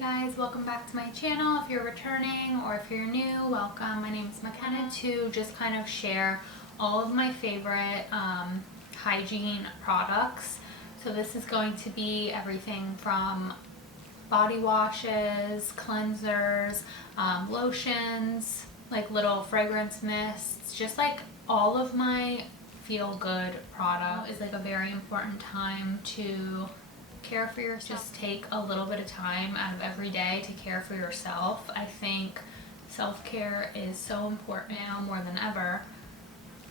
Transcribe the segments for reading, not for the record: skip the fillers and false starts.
Guys, welcome back to my channel. If you're returning or if you're new, welcome. My name is McKenna. To just kind of share all of my favorite hygiene products. So this is going to be everything from body washes, cleansers, lotions, like little fragrance mists, just like all of my feel good products. Is like a very important time to care for yourself. Just take a little bit of time out of every day to care for yourself. I think self-care is so important now more than ever,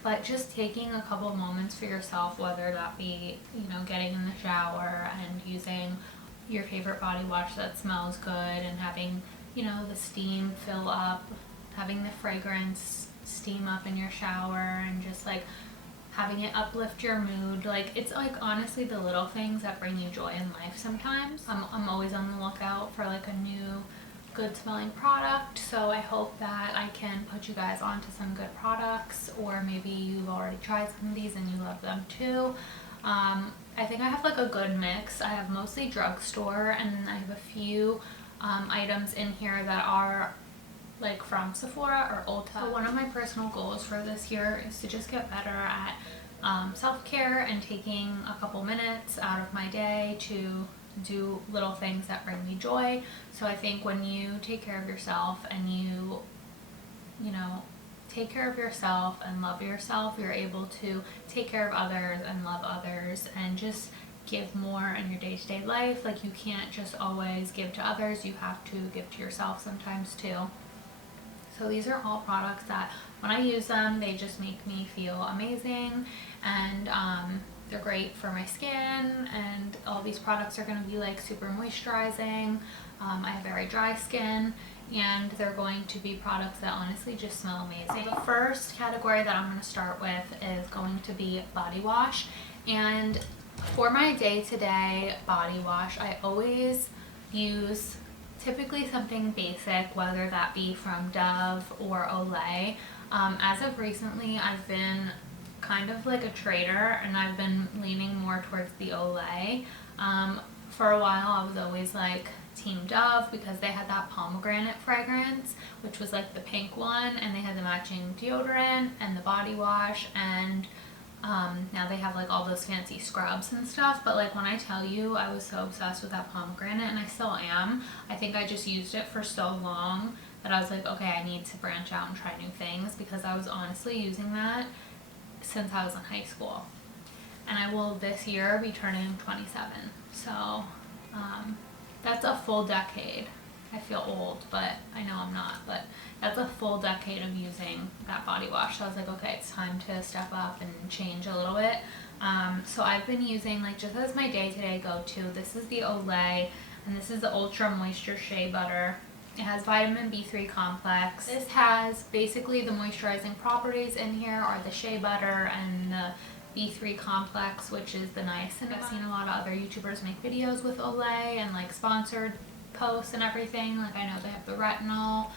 but just taking a couple moments for yourself, whether that be, getting in the shower and using your favorite body wash that smells good and having, the steam fill up, having the fragrance steam up in your shower and just like having it uplift your mood. Like, it's like honestly the little things that bring you joy in life sometimes. I'm always on the lookout for like a new good smelling product, so I hope that I can put you guys onto some good products, or maybe you've already tried some of these and you love them too. I think I have like a good mix. I have mostly drugstore, and then I have a few items in here that are like from Sephora or Ulta. So one of my personal goals for this year is to just get better at self-care and taking a couple minutes out of my day to do little things that bring me joy. So I think when you take care of yourself and you take care of yourself and love yourself, you're able to take care of others and love others and just give more in your day-to-day life. Like, you can't just always give to others, you have to give to yourself sometimes too. So these are all products that when I use them, they just make me feel amazing, and they're great for my skin, and all these products are going to be like super moisturizing. I have very dry skin, and they're going to be products that honestly just smell amazing. So the first category that I'm going to start with is going to be body wash, and for my day-to-day body wash, I always use typically something basic, whether that be from Dove or Olay. As of recently, I've been kind of like a trader, and I've been leaning more towards the Olay. For a while, I was always like Team Dove because they had that pomegranate fragrance, which was like the pink one, and they had the matching deodorant and the body wash, and now they have like all those fancy scrubs and stuff. But like, when I tell you, I was so obsessed with that pomegranate, and I still am. I think I just used it for so long that I was like, okay, I need to branch out and try new things, because I was honestly using that since I was in high school, and I will this year be turning 27. So that's a full decade. I feel old, but I know I'm not, but that's a full decade of using that body wash. So I was like, okay, it's time to step up and change a little bit. So I've been using, like, just as my day-to-day go-to, this is the Olay, and this is the Ultra Moisture Shea Butter. It has vitamin B3 complex. This has basically the moisturizing properties in here are the shea butter and the B3 complex, which is the niacin. I've seen a lot of other YouTubers make videos with Olay and like sponsored posts and everything. Like, I know they have the retinol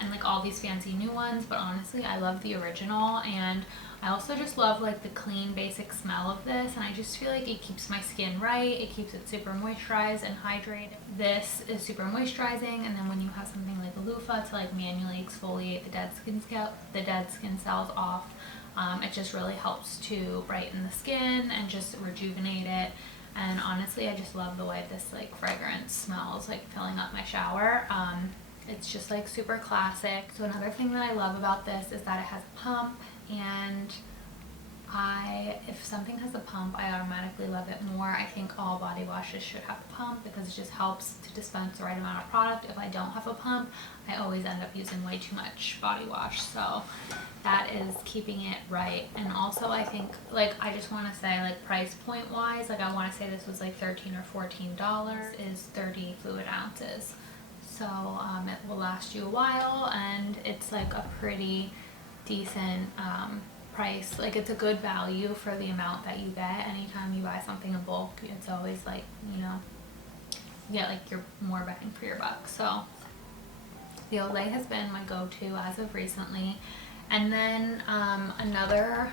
and like all these fancy new ones, but honestly I love the original, and I also just love like the clean basic smell of this, and I just feel like it keeps my skin right. It keeps it super moisturized and hydrated. This is super moisturizing, and then when you have something like a loofah to like manually exfoliate the dead skin cells off, it just really helps to brighten the skin and just rejuvenate it. And honestly, I just love the way this like fragrance smells, like filling up my shower. It's just like super classic. So another thing that I love about this is that it has a pump, and if something has a pump, I automatically love it more. I think all body washes should have a pump because it just helps to dispense the right amount of product. If I don't have a pump, I always end up using way too much body wash. So that is keeping it right. And also, I think, like, I just want to say, like, price point wise, like, I want to say this was like $13 or $14. Is 30 fluid ounces. So it will last you a while, and it's like a pretty decent price. Like, it's a good value for the amount that you get. Anytime you buy something in bulk, it's always like, you get like your more bang for your buck. So the Olay has been my go-to as of recently. And then another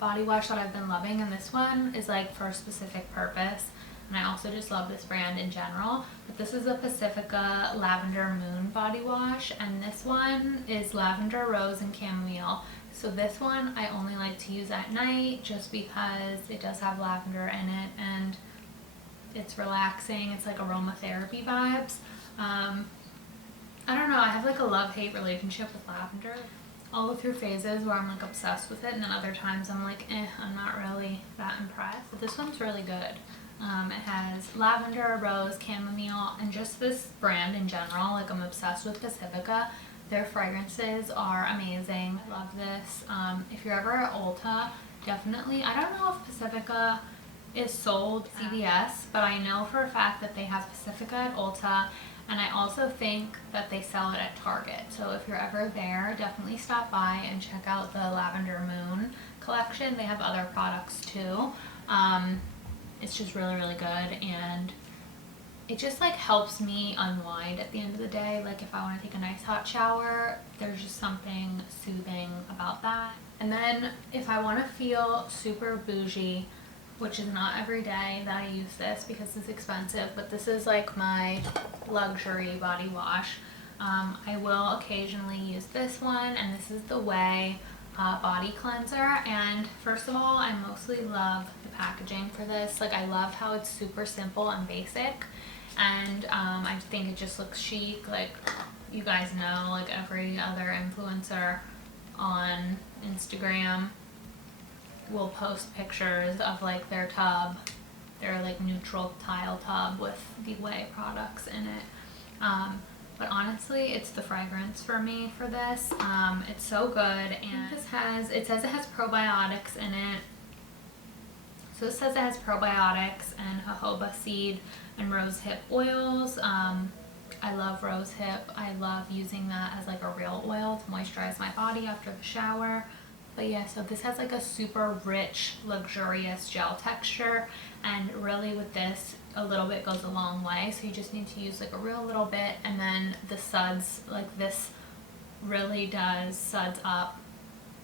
body wash that I've been loving, and this one is like for a specific purpose. and I also just love this brand in general. But this is a Pacifica Lavender Moon body wash, and this one is lavender, rose, and chamomile. So this one I only like to use at night just because it does have lavender in it and it's relaxing. It's like aromatherapy vibes. I don't know, I have like a love-hate relationship with lavender. I'll go through phases where I'm like obsessed with it, and then other times I'm like, I'm not really that impressed. But this one's really good. It has lavender, rose, chamomile, and just this brand in general. Like, I'm obsessed with Pacifica. Their fragrances are amazing. I love this. If you're ever at Ulta, definitely, I don't know if Pacifica is sold at CVS, but I know for a fact that they have Pacifica at Ulta, and I also think that they sell it at Target. So if you're ever there, definitely stop by and check out the Lavender Moon collection. They have other products too. It's just really, really good, and it just like helps me unwind at the end of the day. Like, if I want to take a nice hot shower, there's just something soothing about that. And then if I want to feel super bougie, which is not every day that I use this because it's expensive, but this is like my luxury body wash. I will occasionally use this one, and this is the Way body cleanser. And first of all, I mostly love the packaging for this. Like, I love how it's super simple and basic, and I think it just looks chic. Like, you guys know, like every other influencer on Instagram will post pictures of like their tub, their like neutral tile tub with the Way products in it. But honestly, it's the fragrance for me for this. It's so good, and it says it has probiotics in it. So it says it has probiotics and jojoba seed and rose hip oils. I love rose hip. I love using that as like a real oil to moisturize my body after the shower. But yeah, so this has like a super rich, luxurious gel texture, and really with this, a little bit goes a long way. So you just need to use like a real little bit, and then the suds, like this really does suds up.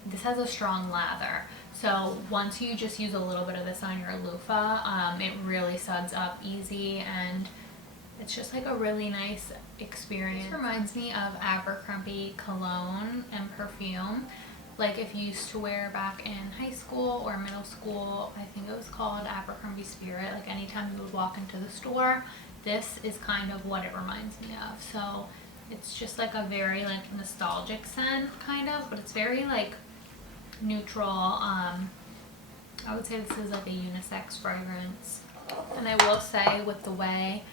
This has a strong lather. So once you just use a little bit of this on your loofah, it really suds up easy, and it's just like a really nice experience. This reminds me of Abercrombie cologne and perfume. Like, if you used to wear back in high school or middle school, I think it was called Abercrombie Spirit. Like, anytime you would walk into the store, this is kind of what it reminds me of. So it's just like a very like nostalgic scent kind of, but it's very like neutral. I would say this is like a unisex fragrance. And I will say with the Way,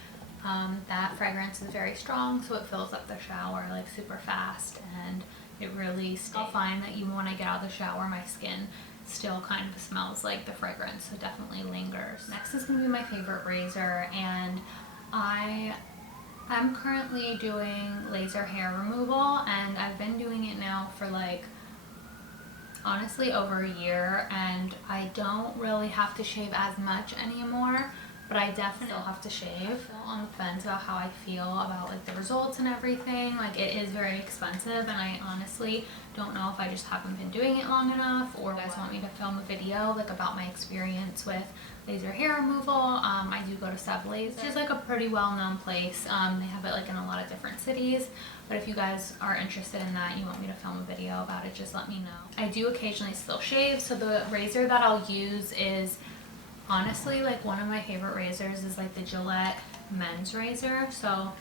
that fragrance is very strong, so it fills up the shower like super fast, and it really stays. I'll find that even when I get out of the shower, my skin still kind of smells like the fragrance, so it definitely lingers. Next is going to be my favorite razor, and I'm currently doing laser hair removal, and I've been doing it now for like honestly over a year, and I don't really have to shave as much anymore, but I definitely still have to shave. I'm still on the fence about how I feel about like the results and everything. Like, it is very expensive, and I honestly don't know if I just haven't been doing it long enough, or you guys want me to film a video like about my experience with laser hair removal. I do go to Sub Laser, which is like a pretty well-known place. They have it like in a lot of different cities, but if you guys are interested in that, you want me to film a video about it, just let me know. I do occasionally still shave, so the razor that I'll use is honestly like one of my favorite razors is like the Gillette men's razor. So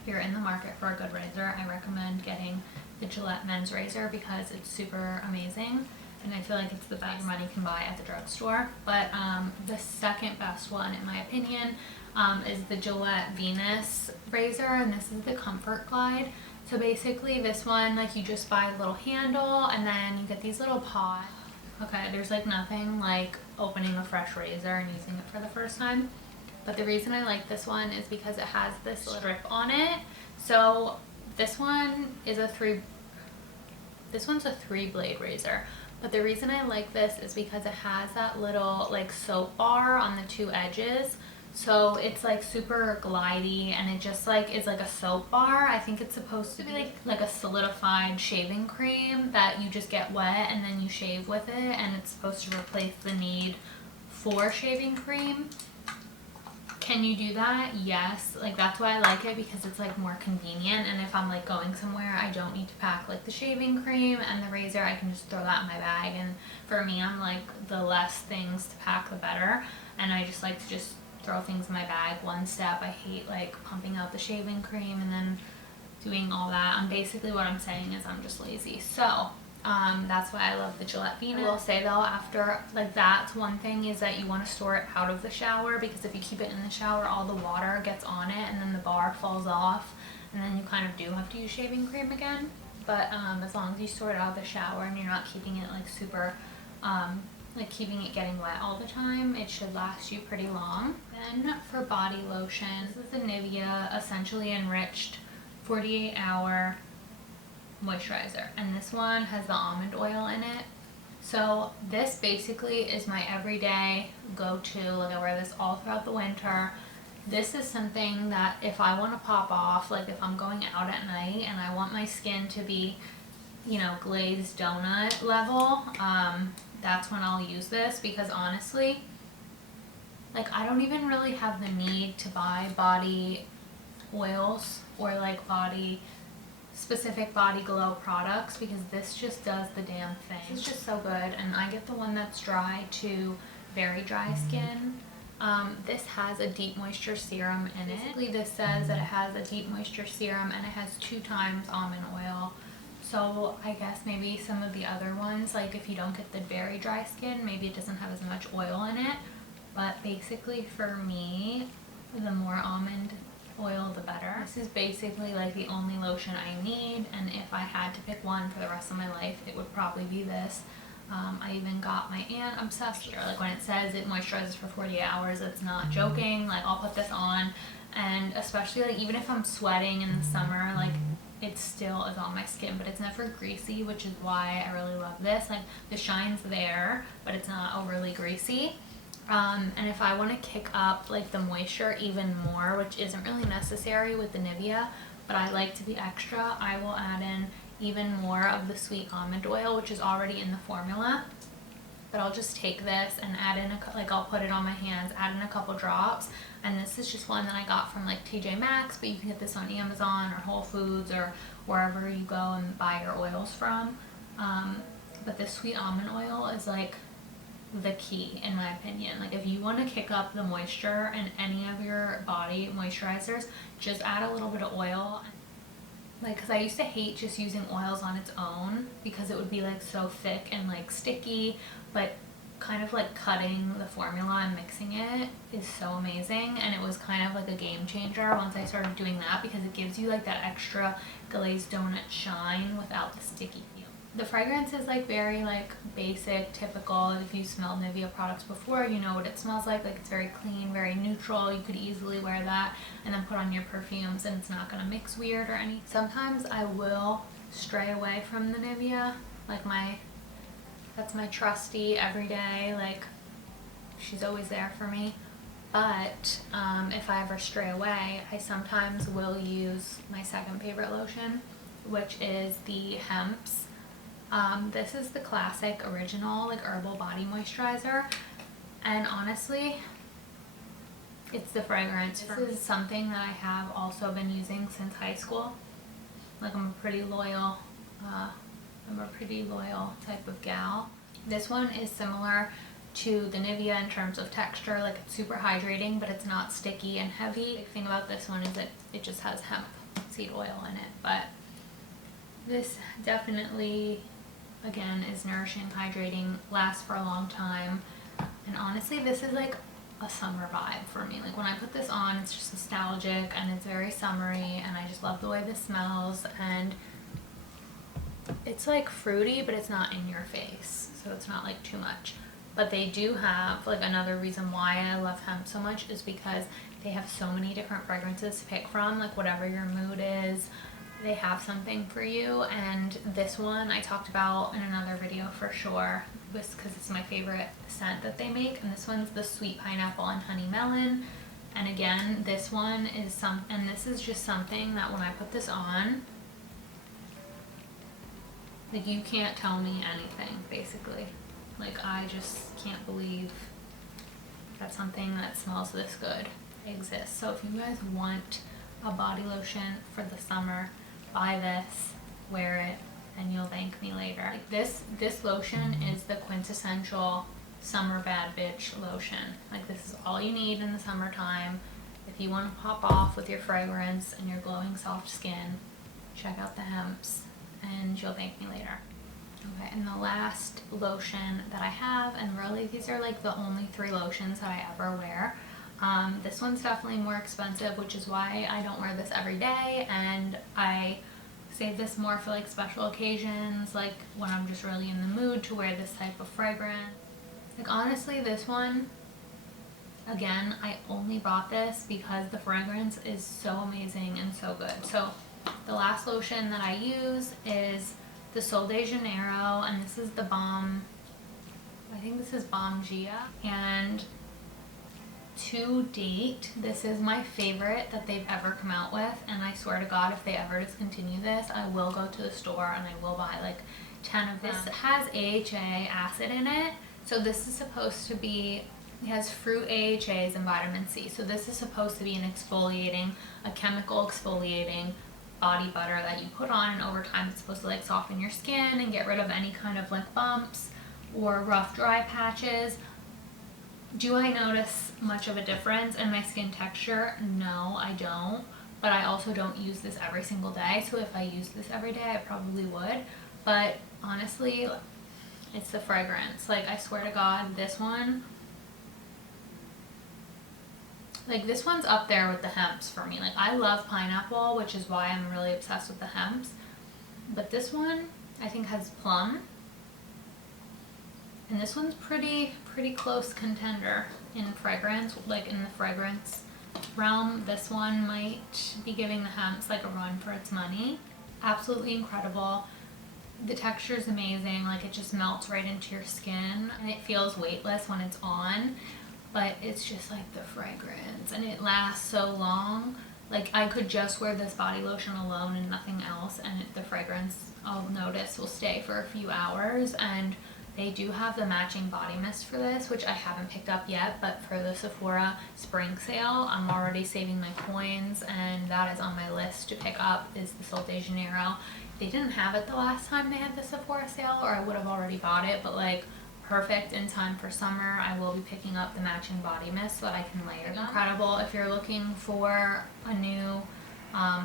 if you're in the market for a good razor, I recommend getting the Gillette men's razor because it's super amazing, and I feel like it's the best money can buy at the drugstore. But the second best one in my opinion is the Gillette Venus razor, and this is the Comfort Glide. So basically this one, like, you just buy a little handle, and then you get these little paws. Okay, there's like nothing like opening a fresh razor and using it for the first time. But the reason I like this one is because it has this strip on it. So this one is this one's a 3-blade razor. But the reason I like this is because it has that little like soap bar on the 2 edges. So it's like super glidey, and it just like is like a soap bar. I think it's supposed to be like a solidified shaving cream that you just get wet and then you shave with it, and it's supposed to replace the need for shaving cream. Can you do that? Yes. Like that's why I like it, because it's like more convenient, and if I'm like going somewhere, I don't need to pack like the shaving cream and the razor. I can just throw that in my bag, and for me, I'm like, the less things to pack the better, and I just like to just throw things in my bag one step. I hate like pumping out the shaving cream and then doing all that. Basically what I'm saying is I'm just lazy. So that's why I love the Gillette Venus. I will say though, after, like, that's one thing, is that you want to store it out of the shower, because if you keep it in the shower, all the water gets on it and then the bar falls off, and then you kind of do have to use shaving cream again. But as long as you store it out of the shower and you're not keeping it like super like keeping it getting wet all the time, it should last you pretty long. Then for body lotion, this is the Nivea Essentially Enriched 48-hour moisturizer, and this one has the almond oil in it. So this basically is my everyday go-to. Like, I wear this all throughout the winter. This is something that if I want to pop off, like if I'm going out at night and I want my skin to be, you know, glazed donut level, that's when I'll use this, because honestly, like, I don't even really have the need to buy body oils or like specific body glow products, because this just does the damn thing. It's just so good, and I get the one that's dry to very dry skin. This has a deep moisture serum in it. Basically, this says that it has a deep moisture serum and it has 2 times almond oil. So I guess maybe some of the other ones, like if you don't get the very dry skin, maybe it doesn't have as much oil in it. But basically for me, the more almond oil, the better. This is basically like the only lotion I need, and if I had to pick one for the rest of my life, it would probably be this. I even got my aunt obsessed with it. Like, when it says it moisturizes for 48 hours, it's not joking. Like, I'll put this on, and especially like even if I'm sweating in the summer, like, it still is on my skin, but it's never greasy, which is why I really love this. Like, the shine's there, but it's not overly greasy. And if I want to kick up like the moisture even more, which isn't really necessary with the Nivea, but I like to be extra, I will add in even more of the sweet almond oil, which is already in the formula. But I'll just take this and add in I'll put it on my hands, add in a couple drops, and this is just one that I got from like TJ Maxx, but you can get this on Amazon or Whole Foods or wherever you go and buy your oils from. But this sweet almond oil is like the key, in my opinion. Like, if you want to kick up the moisture in any of your body moisturizers, just add a little bit of oil. Like, because I used to hate just using oils on its own, because it would be like so thick and like sticky, but kind of like cutting the formula and mixing it is so amazing, and it was kind of like a game changer once I started doing that, because it gives you like that extra glazed donut shine without the sticky feel. The fragrance is like very like basic, typical. If you smelled Nivea products before, you know what it smells like. Like, it's very clean, very neutral. You could easily wear that and then put on your perfumes, and it's not gonna mix weird or anything. Sometimes I will stray away from the Nivea, like that's my trusty everyday, like, she's always there for me. But if I ever stray away, I sometimes will use my second favorite lotion, which is the Hemp's. This is the classic original like herbal body moisturizer, and honestly, it's the fragrance. This is something that I have also been using since high school. Like, I'm a pretty loyal type of gal. This one is similar to the Nivea in terms of texture. Like, it's super hydrating, but it's not sticky and heavy. The big thing about this one is that it just has hemp seed oil in it, but this definitely, again, is nourishing, hydrating, lasts for a long time, and honestly, this is like a summer vibe for me. Like, when I put this on, it's just nostalgic and it's very summery, and I just love the way this smells, and it's like fruity, but it's not in your face, so it's not like too much. But they do have, like, another reason why I love hemp so much is because they have so many different fragrances to pick from. Like, whatever your mood is, they have something for you. And this one I talked about in another video for sure, because it's my favorite scent that they make, and this one's the sweet pineapple and honey melon. And again, this one is this is just something that when I put this on, like, you can't tell me anything, basically. Like, I just can't believe that something that smells this good exists. So if you guys want a body lotion for the summer, buy this, wear it, and you'll thank me later. Like this lotion is the quintessential summer bad bitch lotion. Like this is all you need in the summertime. If you want to pop off with your fragrance and your glowing soft skin, check out the Hemps and you'll thank me later. Okay, and the last lotion that I have, and really these are like the only 3 lotions that I ever wear. This one's definitely more expensive, which is why I don't wear this every day, and I save this more for like special occasions, like when I'm just really in the mood to wear this type of fragrance. Like honestly, this one, again, I only bought this because the fragrance is so amazing and so good. So the last lotion that I use is the Sol de Janeiro, and this is the Balm, I think this is Balm Gia, and to date, this is my favorite that they've ever come out with, and I swear to God, if they ever discontinue this, I will go to the store and I will buy like 10 of them. This has AHA acid in it, so this is supposed to be, it has fruit AHAs and vitamin C, so this is supposed to be an exfoliating, a chemical exfoliating body butter that you put on, and over time it's supposed to like soften your skin and get rid of any kind of like bumps or rough dry patches. Do I notice much of a difference in my skin texture? No, I don't. But I also don't use this every single day. So if I used this every day, I probably would. But honestly, it's the fragrance. Like, I swear to God, this one, like this one's up there with the Hemps for me. Like, I love pineapple, which is why I'm really obsessed with the Hemps. But this one, I think, has plum. And this one's pretty close contender in fragrance, like in the fragrance realm. This one might be giving the Hemps like a run for its money. Absolutely incredible. The texture is amazing, like it just melts right into your skin and it feels weightless when it's on, but it's just like the fragrance and it lasts so long. Like I could just wear this body lotion alone and nothing else, and the fragrance, I'll notice, will stay for a few hours. And they do have the matching body mist for this, which I haven't picked up yet, but for the Sephora spring sale, I'm already saving my coins, and that is on my list to pick up, is the Sol de Janeiro. They didn't have it the last time they had the Sephora sale, or I would have already bought it, but like perfect in time for summer. I will be picking up the matching body mist so that I can layer them. Incredible if you're looking for a new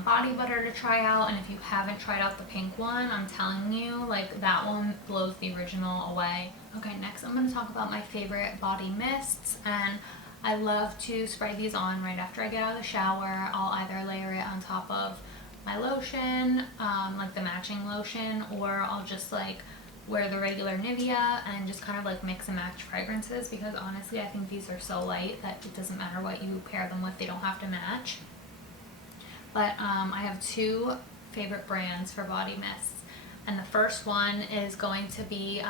body butter to try out, and if you haven't tried out the pink one, I'm telling you, like that one blows the original away. Okay, next I'm going to talk about my favorite body mists, and I love to spray these on right after I get out of the shower. I'll either layer it on top of my lotion, like the matching lotion, or I'll just like wear the regular Nivea and just kind of like mix and match fragrances, because honestly I think these are so light that it doesn't matter what you pair them with, they don't have to match. But I have 2 favorite brands for body mists, and the first one is going to be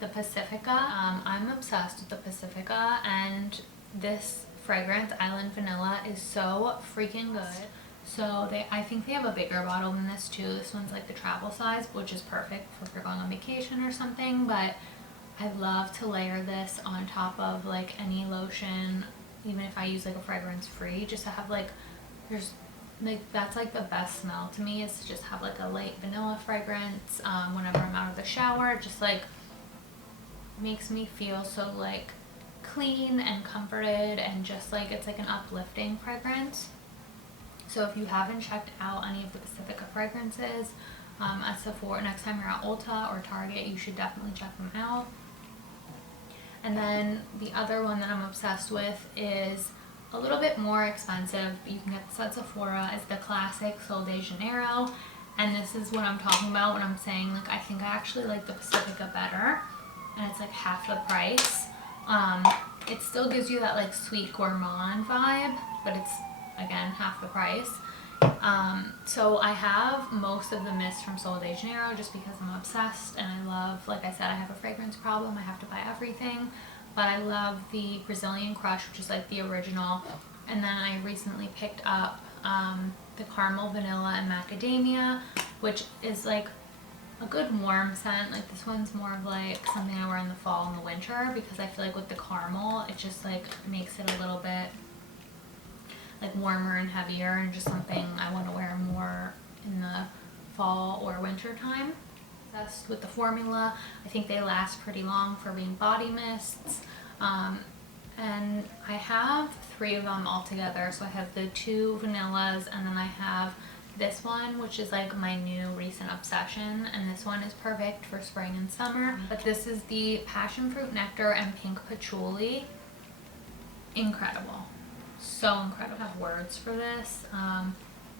the Pacifica. I'm obsessed with the Pacifica, and this fragrance, Island Vanilla, is so freaking good. So I think they have a bigger bottle than this too. This one's like the travel size, which is perfect for if you're going on vacation or something, but I love to layer this on top of like any lotion, even if I use like a fragrance free, just to have like, that's like the best smell to me, is to just have like a light vanilla fragrance whenever I'm out of the shower. It just like makes me feel so like clean and comforted, and just like it's like an uplifting fragrance. So if you haven't checked out any of the Pacifica fragrances at Sephora, next time you're at Ulta or Target, you should definitely check them out. And then the other one that I'm obsessed with is a little bit more expensive, but you can get this at Sephora, is the classic Sol de Janeiro. And this is what I'm talking about when I'm saying like I think I actually like the Pacifica better, and it's like half the price. It still gives you that like sweet gourmand vibe, but it's again half the price. So I have most of the mist from Sol de Janeiro just because I'm obsessed, and I love, like I said, I have a fragrance problem, I have to buy everything, but I love the Brazilian Crush, which is like the original, and then I recently picked up the Caramel Vanilla and Macadamia, which is like a good warm scent. Like this one's more of like something I wear in the fall and the winter, because I feel like with the caramel it just like makes it a little bit like warmer and heavier, and just something I want to wear more in the fall or winter time. Obsessed with the formula. I think they last pretty long for being body mists. And I have 3 of them all together. So I have the 2 vanillas, and then I have this one, which is like my new recent obsession, and this one is perfect for spring and summer. But this is the passion fruit nectar and pink patchouli. Incredible. So incredible. I have words for this.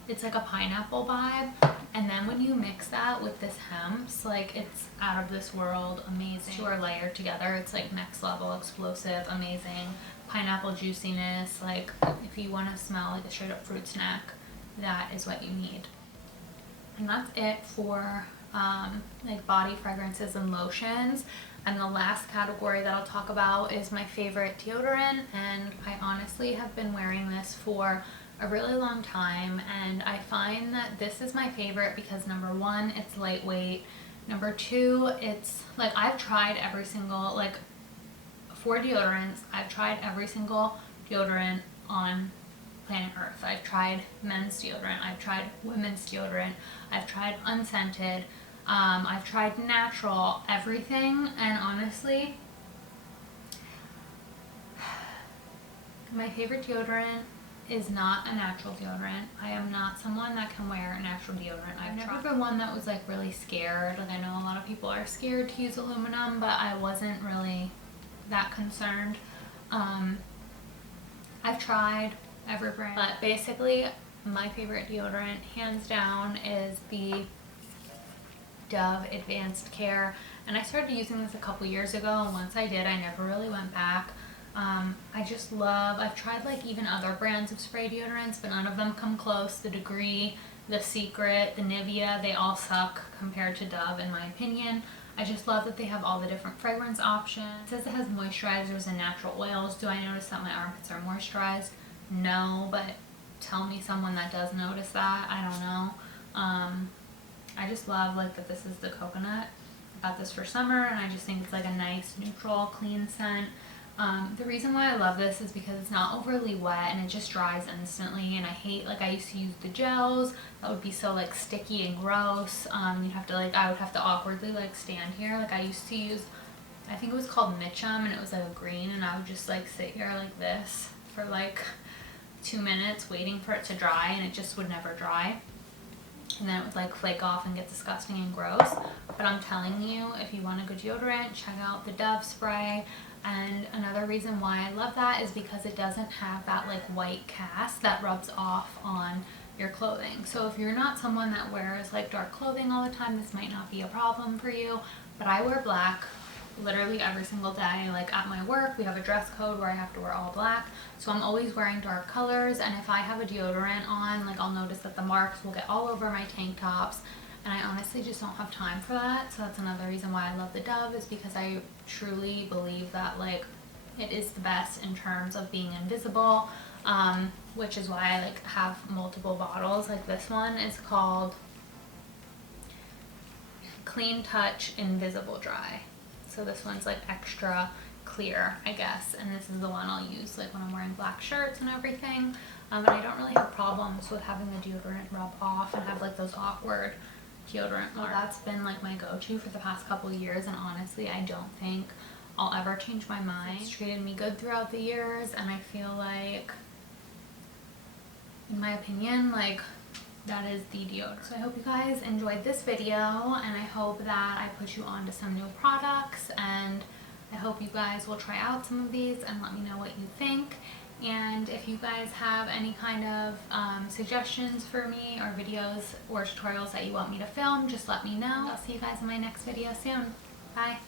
It's like a pineapple vibe, and then when you mix that with this hemp, like it's out of this world amazing. 2 are layered together. It's like next level explosive, amazing pineapple juiciness. Like if you want to smell like a straight up fruit snack, that is what you need. And that's it for like body fragrances and lotions. And the last category that I'll talk about is my favorite deodorant, and I honestly have been wearing this for a really long time, and I find that this is my favorite because number 1, it's lightweight. Number 2, it's like I've tried every single, like for deodorants, I've tried every single deodorant on planet Earth. I've tried men's deodorant, I've tried women's deodorant, I've tried unscented, I've tried natural, everything, and honestly, my favorite deodorant is not a natural deodorant. I am not someone that can wear a natural deodorant. I've never been one that was like really scared. Like I know a lot of people are scared to use aluminum, but I wasn't really that concerned. I've tried every brand, but basically my favorite deodorant hands down is the Dove Advanced Care, and I started using this a couple years ago, and once I did, I never really went back. I just love, I've tried like even other brands of spray deodorants, but none of them come close. The Degree, the Secret, the Nivea, they all suck compared to Dove in my opinion. I just love that they have all the different fragrance options. It says it has moisturizers and natural oils. Do I notice that my armpits are moisturized? No, but tell me someone that does notice that. I don't know. I just love like that this is the coconut. I got this for summer, and I just think it's like a nice neutral clean scent. The reason why I love this is because it's not overly wet and it just dries instantly, and I hate, like I used to use the gels that would be so like sticky and gross. You'd have to like, I would have to awkwardly like stand here. Like I used to use, I think it was called Mitchum, and it was like a green, and I would just like sit here like this for like 2 minutes waiting for it to dry, and it just would never dry. And then it would like flake off and get disgusting and gross. But I'm telling you, if you want a good deodorant, check out the Dove spray. And another reason why I love that is because it doesn't have that like white cast that rubs off on your clothing. So if you're not someone that wears like dark clothing all the time, this might not be a problem for you. But I wear black literally every single day. Like at my work, we have a dress code where I have to wear all black. So I'm always wearing dark colors, and if I have a deodorant on, like I'll notice that the marks will get all over my tank tops, and I honestly just don't have time for that. So that's another reason why I love the Dove, is because I truly believe that like it is the best in terms of being invisible, which is why I like have multiple bottles. Like this one is called Clean Touch Invisible Dry. So this one's like extra clear, I guess, and this is the one I'll use like when I'm wearing black shirts and everything. And I don't really have problems with having the deodorant rub off and have like those awkward deodorant marks. That's been like my go-to for the past couple of years, and honestly I don't think I'll ever change my mind. It's treated me good throughout the years, and I feel like, in my opinion, like that is the deodorant. So I hope you guys enjoyed this video, and I hope that I put you on to some new products, and I hope you guys will try out some of these and let me know what you think. And if you guys have any kind of suggestions for me, or videos or tutorials that you want me to film, just let me know. I'll see you guys in my next video soon. Bye.